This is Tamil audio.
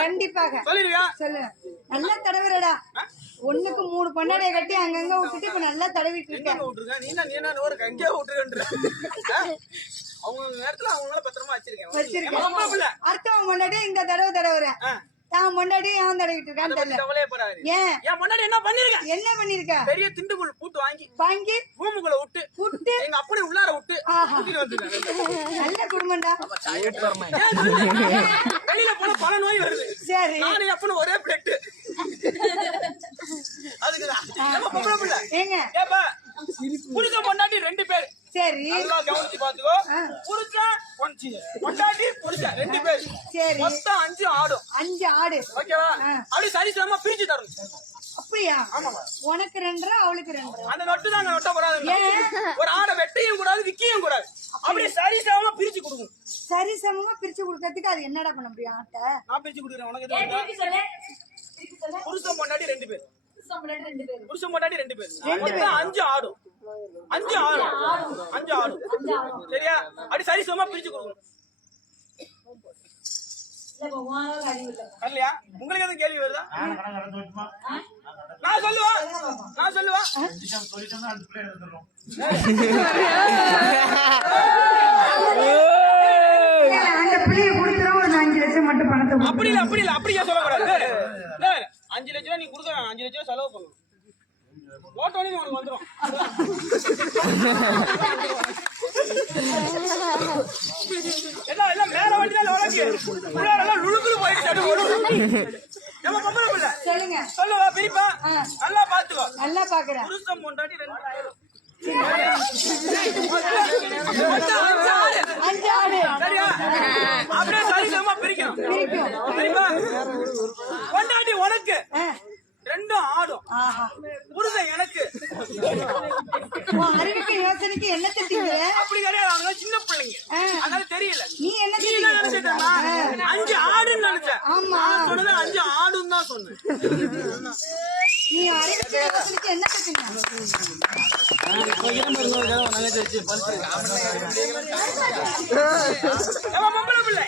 கண்டிப்பாக சொல்லு. நல்லா தடவுறடா. 1க்கு 3 பொண்டாடைய கட்டி அங்கங்க விட்டுட்டு இப்ப நல்லா தடவிட்டு இருக்கேன். அவங்க நேரத்துல அவங்கள பத்திரமா வச்சிருக்கேன். அடுத்தவன் முன்னாடி இந்த தடவுறேன். தான் முன்னாடி அவன் தடவிட்டு இருக்கான்னு தெரியல. ஏன் முன்னாடி என்ன பண்ணிருக்க? பெரிய திண்டுக்குள் பூட்டு வாங்கி ரூமுக்குள்ள விட்டு எங்க அப்படி உள்ளார விட்டு நல்ல குடும்பம்டா. வெளியில போன பல நோய் வருது. சரி நானே அப்பனு ஒரே பிளேட் அதுக்குதான் ஏங்க புருஷ பொண்டாட்டி 2 பேர். சரி நல்லா கவனிச்சு பாத்துக்கோ. புருஷன் பொண்டாட்டி புருஷன் 2 பேர். சரி மொத்தம் 5 ஆடும். 5 ஆடு. ஓகேவா? அப்படி சரிசமமா பிரிச்சு தரணும். அப்படியா? உனக்கு 2 அவளுக்கு 2. அந்த நொட்டு தாங்க நொட்ட கூடாது. ஒரு ஆடை வெட்டையும் கூடாது விக்கியும் கூடாது. அப்படி சரிசமமா பிரிச்சு கொடுக்கும். சரிசமமா பிரிச்சு கொடுக்கறதுக்கு அது என்னடா பண்ண முடியும்? ஆட்டை நான் பிரிச்சு கொடுக்குறேன். உனக்கு புருஷன் பொண்டாட்டி 2 பேர். புருஷன் பொண்டாட்டி 2 பேர். மொத்தம் 5 ஆடும். 5 ஆடும். சரியா? அப்படி சரிசமமா பிரிச்சு கொடுக்கணும். இல்லையா? உங்களுக்கு எதுவும் கேள்வி வருதா? நான் சொல்லுவா அப்படி இல்ல அப்படியே சொல்லக்கூடாது. 5 லட்சம் ரூபாய் நீ கொடுக்க 5 லட்சம் ரூபாய் செலவு பண்ணணும். ஓட்டோனே உனக்கு வந்துடும். எல்லாம் மேல வண்டி தான் லுழுக்குன்னு போயிட்டு சொல்லுவா பிரிப்பா. நல்லா பாத்துக்கோ. நல்லா பாக்குறேன். புருஷன் பொண்டாட்டி 2 சரியா? அப்படியே சரிசமமா பிரிக்கணும். பிரிப்பா. பொண்டாட்டி உனக்கு 2 ஆடும். புருஷன் எனக்கு. அறிவுக்கு யோசனைக்கு என்ன தெரியுது? அப்படி கிடையாது. அவங்க சின்ன பிள்ளைங்க. அதனால தெரியல. நீ என்ன நினைச்சிட்டா? 5 ஆடுன்னு நினைச்சேன். நான் சொன்னது 5 ஆடுன்னு தான் சொன்னேன். நீ அறிவுக்கு யோசனைக்கு என்ன தெரியுது? பொம்பளை பிள்ளை